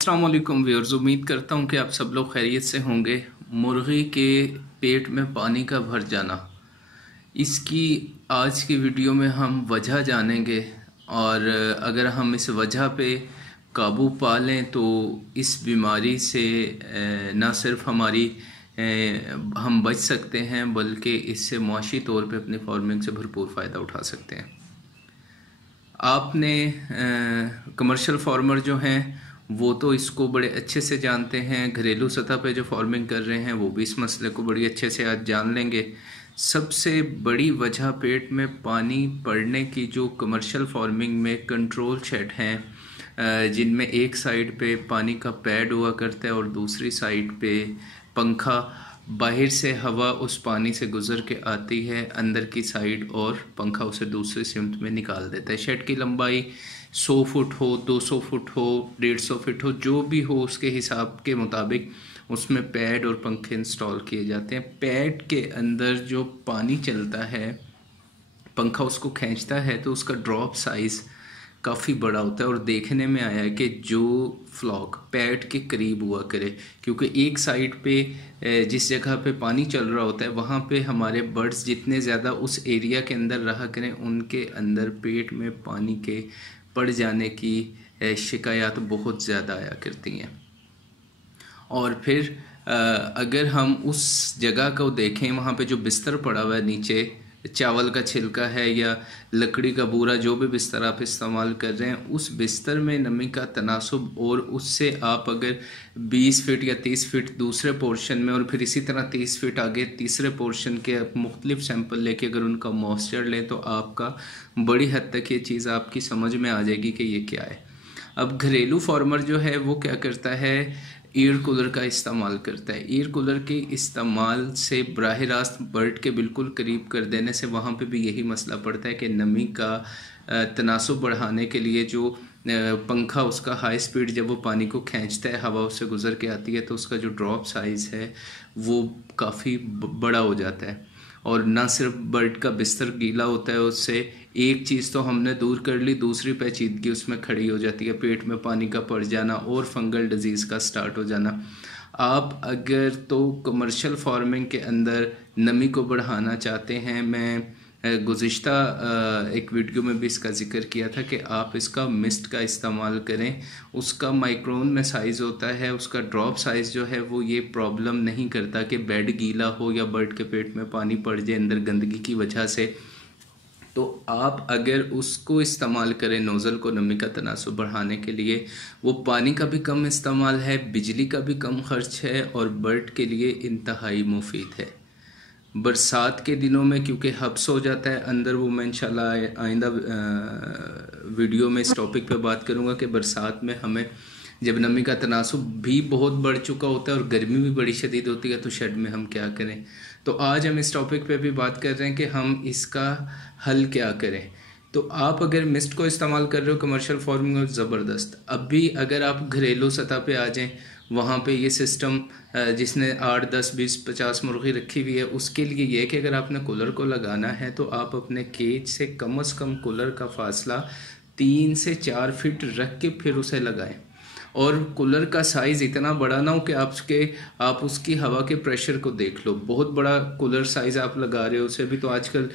अस्सलाम वालेकुम व्यूअर्स, उम्मीद करता हूँ कि आप सब लोग खैरियत से होंगे। मुर्गी के पेट में पानी का भर जाना, इसकी आज की वीडियो में हम वजह जानेंगे। और अगर हम इस वजह पे काबू पा लें तो इस बीमारी से न सिर्फ हम बच सकते हैं बल्कि इससे मुआशी तौर पे अपनी फार्मिंग से भरपूर फ़ायदा उठा सकते हैं। आपने कमर्शियल फार्मर जो हैं वो तो इसको बड़े अच्छे से जानते हैं, घरेलू सतह पे जो फार्मिंग कर रहे हैं वो भी इस मसले को बड़ी अच्छे से आज जान लेंगे। सबसे बड़ी वजह पेट में पानी पड़ने की जो कमर्शियल फार्मिंग में कंट्रोल शेड हैं, जिनमें एक साइड पे पानी का पैड हुआ करता है और दूसरी साइड पे पंखा, बाहर से हवा उस पानी से गुजर के आती है अंदर की साइड और पंखा उसे दूसरे सिमत में निकाल देता है। शेड की लंबाई 100 फुट हो, 200 फुट हो, 150 फुट हो, जो भी हो उसके हिसाब के मुताबिक उसमें पैड और पंखे इंस्टॉल किए जाते हैं। पैड के अंदर जो पानी चलता है, पंखा उसको खींचता है तो उसका ड्रॉप साइज़ काफ़ी बड़ा होता है। और देखने में आया है कि जो फ्लॉक पैड के करीब हुआ करे, क्योंकि एक साइड पे जिस जगह पे पानी चल रहा होता है वहाँ पे हमारे बर्ड्स जितने ज़्यादा उस एरिया के अंदर रहा करें, उनके अंदर पेट में पानी के पड़ जाने की शिकायत बहुत ज़्यादा आया करती हैं। और फिर अगर हम उस जगह को देखें, वहाँ पे जो बिस्तर पड़ा हुआ है, नीचे चावल का छिलका है या लकड़ी का बूरा, जो भी बिस्तर आप इस्तेमाल कर रहे हैं, उस बिस्तर में नमी का तनासुब, और उससे आप अगर 20 फीट या 30 फीट दूसरे पोर्शन में और फिर इसी तरह 30 फीट आगे तीसरे पोर्शन के मुख्तलिफ सैंपल लेके अगर उनका मॉइस्चर लें तो आपका बड़ी हद तक ये चीज़ आपकी समझ में आ जाएगी कि ये क्या है। अब घरेलू फार्मर जो है वो क्या करता है, एयर कूलर का इस्तेमाल करता है। एयर कूलर के इस्तेमाल से बराह रास्त बर्ड के बिल्कुल करीब कर देने से वहाँ पे भी यही मसला पड़ता है कि नमी का तनासुब बढ़ाने के लिए जो पंखा उसका हाई स्पीड जब वो पानी को खींचता है, हवा उससे गुजर के आती है तो उसका जो ड्रॉप साइज़ है वो काफ़ी बड़ा हो जाता है। और ना सिर्फ बर्ड का बिस्तर गीला होता है, उससे एक चीज़ तो हमने दूर कर ली, दूसरी पेचीदगी उसमें खड़ी हो जाती है, पेट में पानी का पड़ जाना और फंगल डिजीज़ का स्टार्ट हो जाना। आप अगर तो कमर्शियल फार्मिंग के अंदर नमी को बढ़ाना चाहते हैं, मैं गुज़िश्ता एक वीडियो में भी इसका जिक्र किया था कि आप इसका मिस्ट का इस्तेमाल करें। उसका माइक्रोन में साइज़ होता है, उसका ड्रॉप साइज़ जो है वो ये प्रॉब्लम नहीं करता कि बेड गीला हो या बर्ड के पेट में पानी पड़ जाए अंदर गंदगी की वजह से। तो आप अगर उसको इस्तेमाल करें नोज़ल को नमी का तनासुब बढ़ाने के लिए, वो पानी का भी कम इस्तेमाल है, बिजली का भी कम खर्च है और बर्ड के लिए इंतहाई मुफीद है। बरसात के दिनों में क्योंकि हब्स हो जाता है अंदर, वो मैं इंशाल्लाह आइंदा वीडियो में इस टॉपिक पे बात करूँगा कि बरसात में हमें जब नमी का तनासुब भी बहुत बढ़ चुका होता है और गर्मी भी बड़ी शदीद होती है तो शेड में हम क्या करें। तो आज हम इस टॉपिक पे भी बात कर रहे हैं कि हम इसका हल क्या करें। तो आप अगर मिस्ट को इस्तेमाल कर रहे हो कमर्शियल फार्मिंग में, ज़बरदस्त। अभी अगर आप घरेलू सतह पे आ जाएं, वहाँ पे ये सिस्टम जिसने 8, 10, 20, 50 मुर्गी रखी हुई है, उसके लिए ये है कि अगर आपने कूलर को लगाना है तो आप अपने केज से कम कूलर का फासला 3 से 4 फीट रख के फिर उसे लगाएं। और कूलर का साइज़ इतना बड़ा ना हो कि आप उसकी हवा के प्रेशर को देख लो। बहुत बड़ा कूलर साइज़ आप लगा रहे हो, उसे भी तो आजकल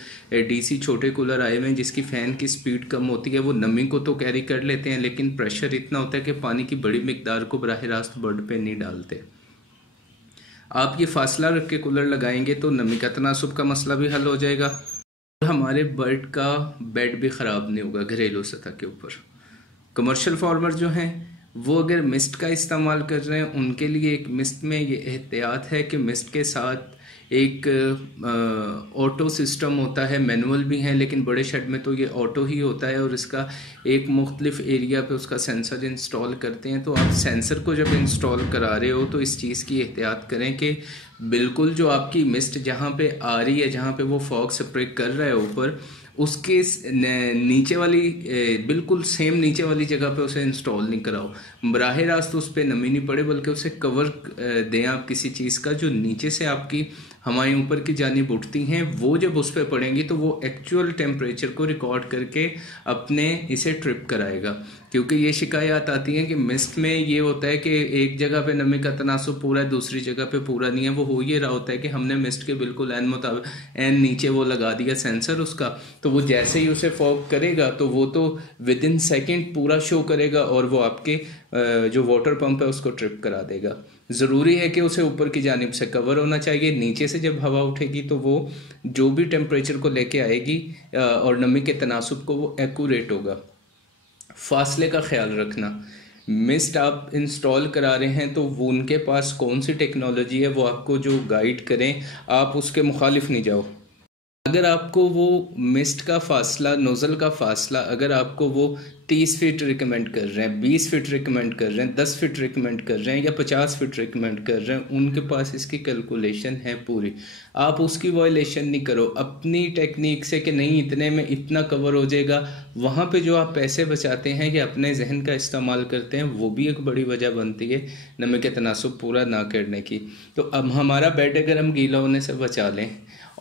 डीसी छोटे कूलर आए हुए हैं जिसकी फ़ैन की स्पीड कम होती है, वो नमी को तो कैरी कर लेते हैं लेकिन प्रेशर इतना होता है कि पानी की बड़ी मिकदार को बराह रास्त बर्ड पे नहीं डालते। आप ये फासला रख के कूलर लगाएंगे तो नमी का तनासुब का मसला भी हल हो जाएगा और हमारे बर्ड का बेड भी ख़राब नहीं होगा घरेलू सतह के ऊपर। कमर्शियल फार्मर जो हैं वो अगर मिस्ट का इस्तेमाल कर रहे हैं, उनके लिए एक मिस्ट में ये एहतियात है कि मिस्ट के साथ एक ऑटो सिस्टम होता है, मैनुअल भी है लेकिन बड़े शेड में तो ये ऑटो ही होता है और इसका एक मुख्तलिफ एरिया पे उसका सेंसर इंस्टॉल करते हैं। तो आप सेंसर को जब इंस्टॉल करा रहे हो तो इस चीज़ की एहतियात करें कि बिल्कुल जो आपकी मिस्ट जहाँ पे आ रही है, जहाँ पे वो फॉग स्प्रे कर रहा है ऊपर, उसके नीचे वाली बिल्कुल सेम नीचे वाली जगह पे उसे इंस्टॉल नहीं कराओ। बराह रास्त उस पर नमी नहीं पड़े बल्कि उसे कवर दें आप किसी चीज़ का जो नीचे से आपकी हमारे ऊपर की जानिब उठती हैं, वो जब उस पर पड़ेंगी तो वो एक्चुअल टेम्परेचर को रिकॉर्ड करके अपने इसे ट्रिप कराएगा। क्योंकि ये शिकायत आती हैं कि मिस्ट में ये होता है कि एक जगह पे नमी का तनासुब पूरा है, दूसरी जगह पे पूरा नहीं है। वो हो ये रहा होता है कि हमने मिस्ट के बिल्कुल एन नीचे वो लगा दिया सेंसर उसका, तो वो जैसे ही उसे फॉग करेगा तो वो तो विद इन सेकेंड पूरा शो करेगा और वो आपके जो वाटर पंप है उसको ट्रिप करा देगा। ज़रूरी है कि उसे ऊपर की जानिब से कवर होना चाहिए। नीचे से जब हवा उठेगी तो वो जो भी टेम्परेचर को लेके आएगी और नमी के तनासुब को वो एक्यूरेट होगा। फासले का ख्याल रखना, मिस्ट आप इंस्टॉल करा रहे हैं तो वो उनके पास कौन सी टेक्नोलॉजी है वो आपको जो गाइड करें, आप उसके मुखालिफ नहीं जाओ। अगर आपको वो मिस्ट का फासला, नोज़ल का फासला अगर आपको वो 30 फीट रिकमेंड कर रहे हैं, 20 फीट रिकमेंड कर रहे हैं, 10 फीट रिकमेंड कर रहे हैं या 50 फीट रिकमेंड कर रहे हैं, उनके पास इसकी कैलकुलेशन है पूरी। आप उसकी वायलेशन नहीं करो अपनी टेक्निक से कि नहीं इतने में इतना कवर हो जाएगा। वहाँ पे जो आप पैसे बचाते हैं या अपने जहन का इस्तेमाल करते हैं, वो भी एक बड़ी वजह बनती है नमी के तनासुब पूरा ना करने की। तो अब हमारा बेड अगर हम गीला होने से बचा लें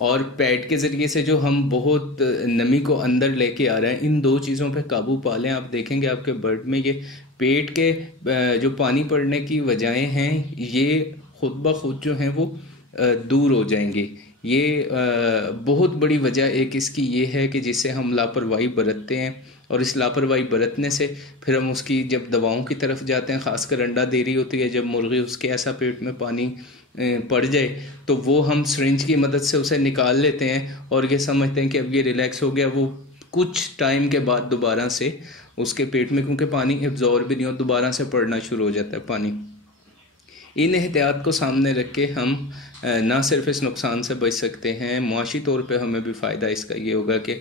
और पैड के ज़रिए से जो हम बहुत नमी को अंदर लेके आ रहे हैं, इन दो चीज़ों पे काबू पा लें, आप देखेंगे आपके बर्ड में ये पेट के जो पानी पड़ने की वजहें हैं ये खुद ब खुद जो हैं वो दूर हो जाएंगी। ये बहुत बड़ी वजह एक इसकी ये है कि जिससे हम लापरवाही बरतते हैं और इस लापरवाही बरतने से फिर हम उसकी जब दवाओं की तरफ जाते हैं, ख़ासकर अंडा दे रही होती है जब मुर्गी, उसके ऐसा पेट में पानी पड़ जाए तो वो हम सिरिंज की मदद से उसे निकाल लेते हैं और ये समझते हैं कि अब ये रिलैक्स हो गया। वो कुछ टाइम के बाद दोबारा से उसके पेट में, क्योंकि पानी एब्जॉर्ब भी नहीं हो, दोबारा से पड़ना शुरू हो जाता है पानी। इन एहतियात को सामने रख के हम ना सिर्फ इस नुकसान से बच सकते हैं, मुआशी तौर पे हमें भी फ़ायदा इसका ये होगा कि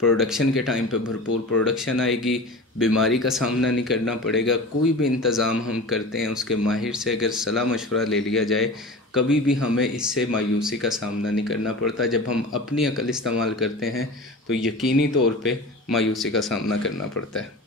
प्रोडक्शन के टाइम पे भरपूर प्रोडक्शन आएगी, बीमारी का सामना नहीं करना पड़ेगा। कोई भी इंतज़ाम हम करते हैं उसके माहिर से अगर सलाह मशवरा ले लिया जाए, कभी भी हमें इससे मायूसी का सामना नहीं करना पड़ता। जब हम अपनी अकल इस्तेमाल करते हैं तो यकीनी तौर पे मायूसी का सामना करना पड़ता है।